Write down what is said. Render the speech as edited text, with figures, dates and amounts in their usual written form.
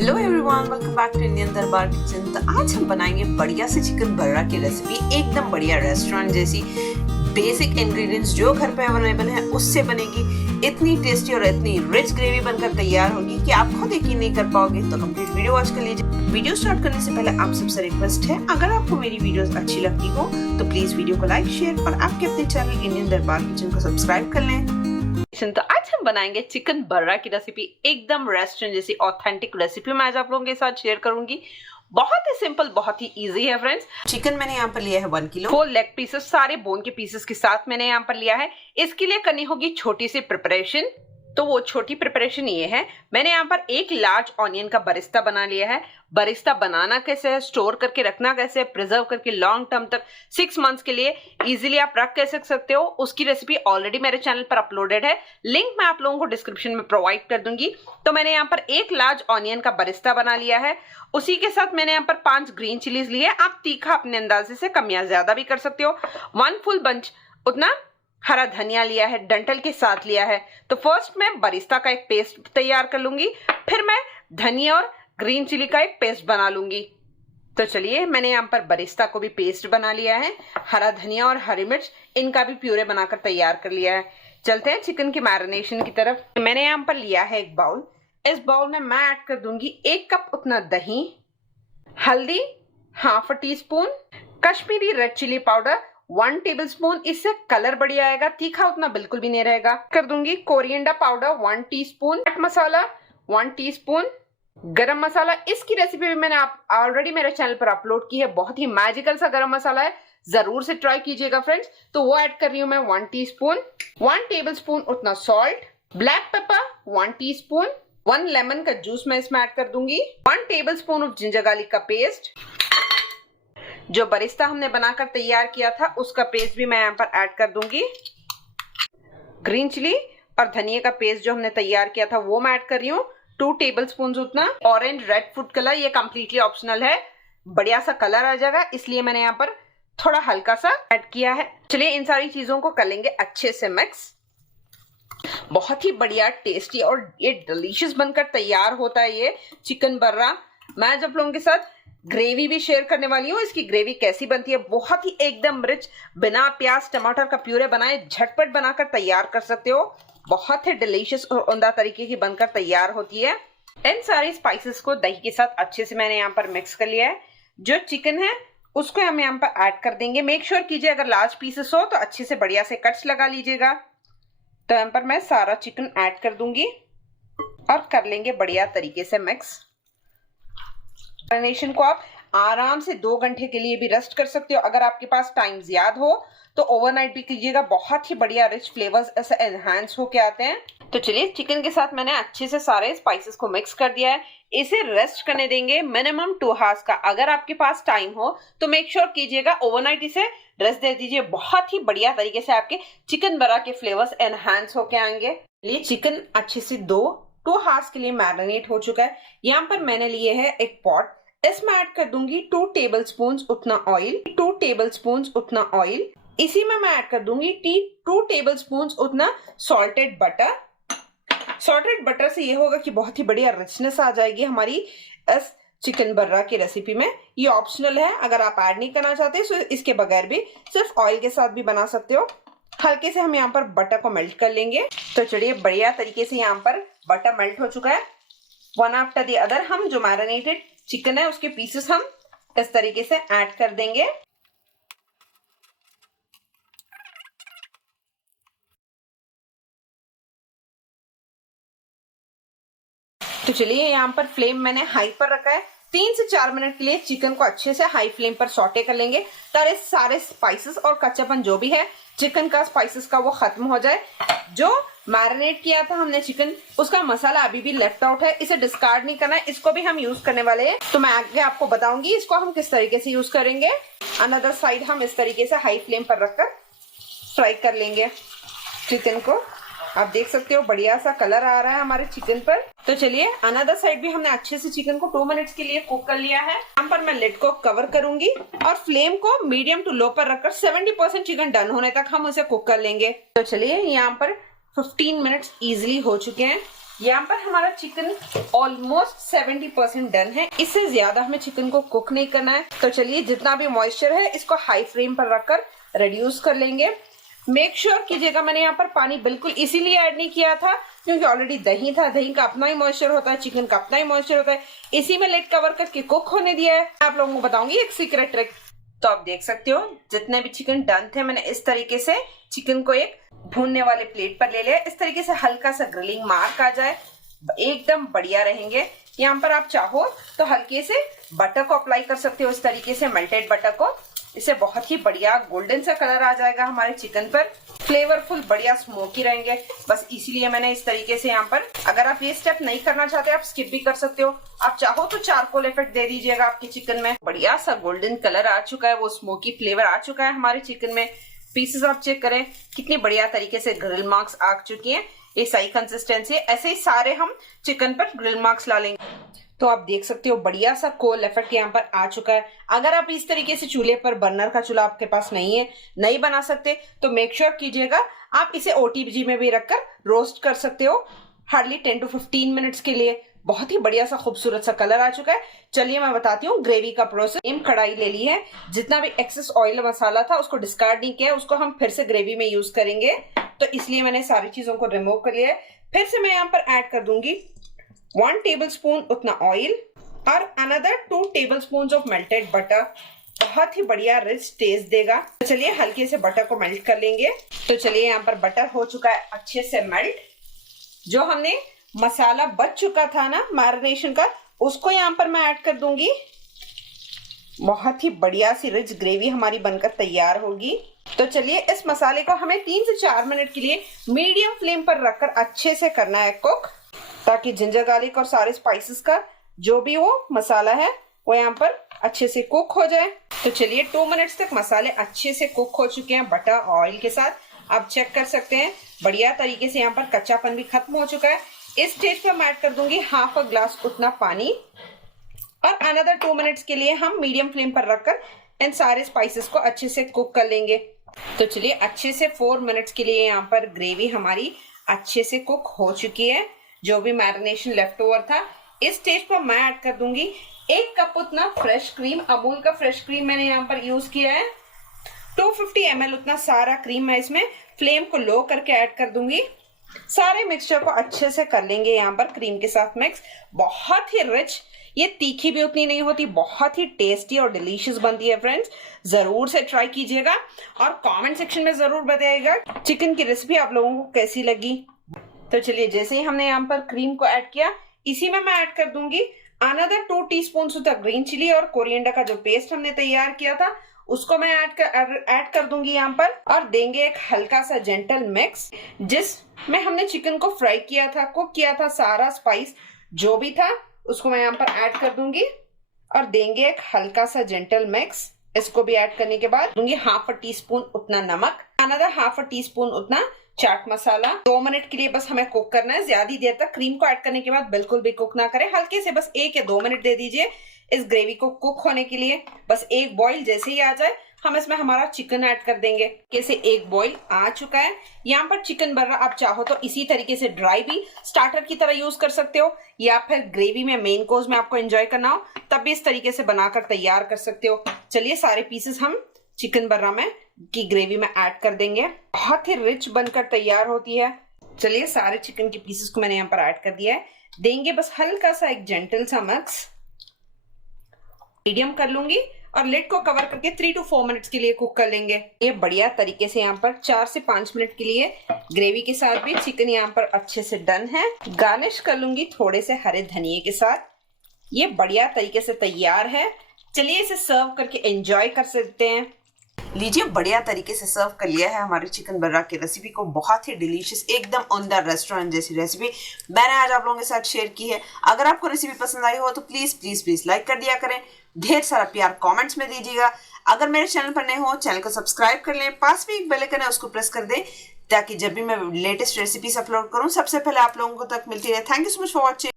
Hello everyone, welcome back to Indian Darbar Kitchen. तो आज हम बनाएंगे बढ़िया से चिकन बर्रा की रेसिपी, एकदम बढ़िया रेस्टोरेंट जैसी। बेसिक इंग्रेडिएंट्स जो घर पे अवेलेबल है उससे बनेगी। इतनी टेस्टी और इतनी रिच ग्रेवी बनकर तैयार होगी कि आप खुद यकीन नहीं कर पाओगे। तो कंप्लीट वीडियो वॉच कर लीजिए। वीडियो स्टार्ट करने से पहले आप सबसे रिक्वेस्ट है, अगर आपको मेरी वीडियोस अच्छी लगती हो तो प्लीज वीडियो को लाइक, शेयर और आपके अपने चैनल इंडियन दरबार किचन को सब्सक्राइब कर लें। तो आज हम बनाएंगे चिकन बर्रा की रेसिपी, एकदम रेस्टोरेंट जैसी ऑथेंटिक रेसिपी मैं आज आप लोगों के साथ शेयर करूंगी। बहुत ही सिंपल, बहुत ही इजी है फ्रेंड्स। चिकन मैंने यहाँ पर लिया है 1 किलो। 4 लेग पीसेस, सारे बोन के पीसेस के साथ मैंने यहाँ पर लिया है। इसके लिए करनी होगी छोटी सी प्रिपरेशन। तो वो छोटी प्रिपरेशन ये है, मैंने यहाँ पर 1 लार्ज ऑनियन का बरिस्ता बना लिया है। बरिस्ता बनाना कैसे है, स्टोर करके रखना कैसे है, प्रिजर्व करके लॉन्ग टर्म तक 6 मंथ्स के लिए इजीली आप रख कैसे सकते हो, उसकी रेसिपी ऑलरेडी मेरे चैनल पर अपलोडेड है। लिंक मैं आप लोगों को डिस्क्रिप्शन में प्रोवाइड कर दूंगी। तो मैंने यहाँ पर 1 लार्ज ऑनियन का बरिस्ता बना लिया है। उसी के साथ मैंने यहाँ पर 5 ग्रीन चिलीज लिए। आप तीखा अपने अंदाजे से कम या ज्यादा भी कर सकते हो। 1 फुल बंच उतना हरा धनिया लिया है, डंठल के साथ लिया है। तो फर्स्ट मैं बरिस्ता का एक पेस्ट तैयार कर लूंगी, फिर मैं धनिया और ग्रीन चिली का एक पेस्ट बना लूंगी। तो चलिए, मैंने यहाँ पर बरिस्ता को भी पेस्ट बना लिया है। हरा धनिया और हरी मिर्च इनका भी प्यूरे बनाकर तैयार कर लिया है। चलते हैं चिकन की मैरिनेशन की तरफ। मैंने यहाँ पर लिया है एक बाउल। इस बाउल में मैं ऐड कर दूंगी 1 कप उतना दही, हल्दी ½ teaspoon, Kashmiri red chilli powder 1 tablespoon, इससे कलर बढ़िया आएगा, तीखा उतना बिल्कुल भी नहीं रहेगा। कर दूंगी coriander powder 1 teaspoon, chaat masala 1 teaspoon, गरम मसाला। इसकी रेसिपी भी मैंने ऑलरेडी मेरे चैनल पर अपलोड की है। बहुत ही मैजिकल सा गरम मसाला है, जरूर से ट्राई कीजिएगा फ्रेंड्स। तो वो ऐड कर रही हूँ मैं 1 टीस्पून, 1 टेबलस्पून उतना salt, black pepper 1 teaspoon, 1 lemon का जूस मैं इसमें ऐड कर दूंगी, 1 टेबलस्पून ऑफ जिंजर गार्लिक का पेस्ट। जो बरिस्ता हमने बनाकर तैयार किया था उसका पेस्ट भी मैं यहाँ पर ऐड कर दूंगी। ग्रीन चिली और धनिया का पेस्ट जो हमने तैयार किया था वो मैं ऐड कर रही हूँ 2 टेबलस्पून उतना। ऑरेंज रेड फूड कलर ये कंप्लीटली ऑप्शनल है, बढ़िया सा कलर आ जाएगा, इसलिए मैंने यहाँ पर थोड़ा हल्का सा ऐड किया है। चलिए, इन सारी चीजों को कर लेंगे अच्छे से मिक्स। बहुत ही बढ़िया, टेस्टी और ये डिलीशियस बनकर तैयार होता है ये चिकन बर्रा। मैं जब लोगों के साथ ग्रेवी भी शेयर करने वाली हूँ। इसकी ग्रेवी कैसी बनती है, बहुत ही एकदम रिच, बिना प्याज टमाटर का प्यूरे बनाए झटपट बनाकर तैयार कर सकते हो। बहुत ही डिलीशियस और उम्दा तरीके की बनकर तैयार होती है। इन सारी स्पाइसेस को दही के साथ अच्छे से मैंने यहाँ पर मिक्स कर लिया है। जो चिकन है उसको हम यहाँ पर ऐड कर देंगे। मेक श्योर कीजिए अगर लार्ज पीसेस हो तो अच्छे से बढ़िया से कट्स लगा लीजिएगा। तो यहाँ पर मैं सारा चिकन ऐड कर दूंगी और कर लेंगे बढ़िया तरीके से मिक्स। मैरिनेशन को आप आराम से 2 घंटे के लिए भी रेस्ट कर सकते हो। अगर आपके पास टाइम ज्यादा हो तो ओवरनाइट भी कीजिएगा, बहुत ही बढ़िया रिच फ्लेवर्स ऐसे एनहांस होके आते हैं। तो चलिए, चिकन के साथ मैंने अच्छे से सारे स्पाइसेस को मिक्स कर दिया है। इसे रेस्ट करने देंगे मिनिमम 2 आवर्स का। अगर आपके पास टाइम हो तो मेक श्योर कीजिएगा ओवरनाइट इसे रेस्ट दे दीजिए। बहुत ही बढ़िया तरीके से आपके चिकन बर्रा के फ्लेवर्स एनहांस होके आएंगे। ये चिकन अच्छे से 2 आवर्स के लिए मैरिनेट हो चुका है। यहाँ पर मैंने लिए है एक पॉट, इसमें ऐड कर दूंगी 2 टेबलस्पून उतना ऑयल, 2 टेबलस्पून उतना ऑयल। इसी में मैं ऐड कर दूंगी 2 टेबलस्पून उतना सॉल्टेड बटर। सॉल्टेड बटर से ये होगा कि बहुत ही बढ़िया रिचनेस आ जाएगी हमारी इस चिकन बर्रा की रेसिपी में। ये ऑप्शनल है, अगर आप ऐड नहीं करना चाहते तो इसके बगैर भी सिर्फ ऑयल के साथ भी बना सकते हो। हल्के से हम यहाँ पर बटर को मेल्ट कर लेंगे। तो चलिए, बढ़िया तरीके से यहाँ पर बटर मेल्ट हो चुका है। वन आफ्टर द अदर हम जो मैरिनेटेड चिकन है उसके पीसेस हम इस तरीके से ऐड कर देंगे। तो चलिए, यहाँ पर फ्लेम मैंने हाई पर रखा है। 3 से 4 मिनट के लिए चिकन को अच्छे से हाई फ्लेम पर सौटे कर लेंगे, ताकि सारे स्पाइसेस और कच्चापन जो भी है चिकन का स्पाइसेस का वो खत्म हो जाए। जो मैरिनेट किया था हमने चिकन, उसका मसाला अभी भी लेफ्ट आउट है, इसे डिस्कार्ड नहीं करना है, इसको भी हम यूज करने वाले हैं। तो मैं आगे आपको बताऊंगी इसको हम किस तरीके से यूज करेंगे। अनदर साइड हम इस तरीके से हाई फ्लेम पर रखकर फ्राई कर लेंगे चिकन को। आप देख सकते हो बढ़िया सा कलर आ रहा है हमारे चिकन पर। तो चलिए, अनदर साइड भी हमने अच्छे से चिकन को 2 मिनट्स के लिए कुक कर लिया है। यहाँ पर मैं लिड को कवर करूंगी और फ्लेम को मीडियम टू लो पर रखकर 70% चिकन डन होने तक हम उसे कुक कर लेंगे। तो चलिए, यहाँ पर 15 मिनट्स इजिली हो चुके हैं। यहाँ पर हमारा चिकन ऑलमोस्ट 70% डन है। इससे ज्यादा हमें चिकन को कुक नहीं करना है। तो चलिए जितना भी मॉइस्चर है इसको हाई फ्लेम पर रखकर रिड्यूस कर लेंगे। मेक श्योर कीजिएगा, मैंने यहाँ पर पानी बिल्कुल इसीलिए ऐड नहीं किया था क्योंकि ऑलरेडी दही था। दही का अपना ही मॉइस्चर होता है, चिकन का अपना ही मॉइस्चर होता है। इसी में लेट कवर करके कुक होने दिया है। आप लोगों को बताऊंगी एक सीक्रेट ट्रिक। तो आप देख सकते हो जितने भी चिकन डन थे मैंने इस तरीके से चिकन को एक भूनने वाले प्लेट पर ले लिया। इस तरीके से हल्का सा ग्रिलिंग मार्क आ जाए, एकदम बढ़िया रहेंगे। यहाँ पर आप चाहो तो हल्के से बटर को अप्लाई कर सकते हो, इस तरीके से मेल्टेड बटर को। इससे बहुत ही बढ़िया गोल्डन सा कलर आ जाएगा हमारे चिकन पर, फ्लेवरफुल बढ़िया स्मोकी रहेंगे। बस इसीलिए मैंने इस तरीके से यहाँ पर, अगर आप ये स्टेप नहीं करना चाहते आप स्किप भी कर सकते हो। आप चाहो तो चारकोल इफेक्ट दे दीजिएगा आपके चिकन में। बढ़िया सा गोल्डन कलर आ चुका है, वो स्मोकी फ्लेवर आ चुका है हमारे चिकन में। पीसेस आप चेक करें कितनी बढ़िया तरीके से ग्रिल मार्क्स आ चुकी हैं। ये सही कंसिस्टेंसी है, ऐसे ही सारे हम चिकन पर ग्रिल मार्क्स ला लेंगे। तो आप देख सकते हो बढ़िया सा कोल इफेक्ट यहाँ पर आ चुका है। अगर आप इस तरीके से चूल्हे पर, बर्नर का चूल्हा आपके पास नहीं है, नहीं बना सकते, तो मेक श्योर कीजिएगा आप इसे ओटीजी में भी रखकर रोस्ट कर सकते हो हार्डली 10 to 15 मिनट्स के लिए। बहुत ही बढ़िया सा खूबसूरत सा कलर आ चुका है। चलिए मैं बताती हूँ ग्रेवी का प्रोसेस। सेम कढ़ाई ले ली है, जितना भी एक्सेस ऑयल मसाला था उसको डिस्कार्ड नहीं किया, उसको हम फिर से ग्रेवी में यूज करेंगे। तो इसलिए मैंने सारी चीजों को रिमूव कर लिया है। फिर से मैं यहाँ पर ऐड कर दूंगी 1 टेबलस्पून उतना ऑयल और another 2 tablespoon of melted butter. बहुत ही बढ़िया रिच टेस्ट देगा। तो चलिए हल्के से बटर को मेल्ट कर लेंगे। तो चलिए यहाँ पर बटर हो चुका है अच्छे से मेल्ट। जो हमने मसाला बच चुका था ना मैरिनेशन का, उसको यहाँ पर मैं ऐड कर दूंगी। बहुत ही बढ़िया सी रिच ग्रेवी हमारी बनकर तैयार होगी। तो चलिए इस मसाले को हमें 3 से 4 मिनट के लिए मीडियम फ्लेम पर रखकर अच्छे से करना है कुक, ताकि जिंजर गार्लिक और सारे स्पाइसेस का जो भी वो मसाला है वो यहाँ पर अच्छे से कुक हो जाए। तो चलिए 2 मिनट्स तक मसाले अच्छे से कुक हो चुके हैं बटर ऑयल के साथ। आप चेक कर सकते हैं बढ़िया तरीके से यहाँ पर कच्चापन भी खत्म हो चुका है। इस स्टेज पर मैं ऐड कर दूंगी हाफ अ ग्लास उतना पानी और अनदर 2 मिनट्स के लिए हम मीडियम फ्लेम पर रखकर इन सारे स्पाइसेस को अच्छे से कुक कर लेंगे। तो चलिए अच्छे से 4 मिनट्स के लिए यहाँ पर ग्रेवी हमारी अच्छे से कुक हो चुकी है। जो भी मैरिनेशन लेफ्ट ओवर था, इस स्टेज पर मैं ऐड कर दूंगी 1 कप उतना फ्रेश क्रीम। अमूल का फ्रेश क्रीम मैंने यहाँ पर यूज किया है। 250 ml उतना सारा क्रीम मैं इसमें फ्लेम को लो करके ऐड कर दूंगी। सारे मिक्सचर को अच्छे से कर लेंगे यहाँ पर क्रीम के साथ मिक्स। बहुत ही रिच, ये तीखी भी उतनी नहीं होती, बहुत ही टेस्टी और डिलीशियस बनती है फ्रेंड्स। जरूर से ट्राई कीजिएगा और कमेंट सेक्शन में जरूर बताइएगा चिकन की रेसिपी आप लोगों को कैसी लगी। तो चलिए जैसे ही हमने यहाँ पर क्रीम को ऐड किया, इसी में मैं ऐड कर दूंगी अनदर 2 टीस्पून ग्रीन चिली और कोरिएंडर का जो पेस्ट हमने तैयार किया था उसको मैं ऐड कर दूंगी यहाँ पर, और देंगे एक हल्का सा जेंटल मिक्स। जिसमें हमने चिकन को फ्राई किया था, कुक किया था, सारा स्पाइस जो भी था उसको मैं यहाँ पर ऐड कर दूंगी और देंगे एक हल्का सा जेंटल मिक्स। इसको भी ऐड करने के बाद दूंगी हाफ अ टीस्पून उतना नमक, अनदर हाफ अ टीस्पून उतना चाट मसाला। 2 मिनट के लिए बस हमें कुक करना है, ज्यादा देर तक क्रीम को ऐड करने के बाद बिल्कुल भी कुक ना करें। हल्के से बस 1 या 2 मिनट दे दीजिए इस ग्रेवी को कुक होने के लिए। बस एक बॉईल जैसे ही आ जाए हम इसमें हमारा चिकन ऐड कर देंगे। कैसे एक बॉईल आ चुका है। यहाँ पर चिकन बर्रा आप चाहो तो इसी तरीके से ड्राई भी स्टार्टर की तरह यूज कर सकते हो, या फिर ग्रेवी में मेन कोर्स में आपको एंजॉय करना हो तब भी इस तरीके से बनाकर तैयार कर सकते हो। चलिए सारे पीसेस हम चिकन बर्रा में की ग्रेवी में ऐड कर देंगे। बहुत ही रिच बनकर तैयार होती है। चलिए सारे चिकन के पीसेस को मैंने यहाँ पर ऐड कर दिया है। देंगे बस हल्का सा एक जेंटल सा मिक्स, मीडियम कर लूंगी और लिड को कवर करके 3 to 4 मिनट्स के लिए कुक कर लेंगे। ये बढ़िया तरीके से यहाँ पर 4 से 5 मिनट के लिए ग्रेवी के साथ भी चिकन यहाँ पर अच्छे से डन है। गार्निश कर लूंगी थोड़े से हरे धनिये के साथ। ये बढ़िया तरीके से तैयार है। चलिए इसे सर्व करके एंजॉय कर सकते हैं। लीजिए बढ़िया तरीके से सर्व कर लिया है हमारे चिकन बर्रा की रेसिपी को। बहुत ही डिलीशियस, एकदम ऑन द रेस्टोरेंट जैसी रेसिपी मैंने आज आप लोगों के साथ शेयर की है। अगर आपको रेसिपी पसंद आई हो तो प्लीज प्लीज प्लीज लाइक कर दिया करें, ढेर सारा प्यार कमेंट्स में दीजिएगा। अगर मेरे चैनल पर नए हो चैनल को सब्सक्राइब कर लें, पास में एक बेल आइकन है उसको प्रेस कर दें ताकि जब भी मैं लेटेस्ट रेसिपीज अपलोड करूं सबसे पहले आप लोगों को तक मिलती रहे। Thank you so much for watching.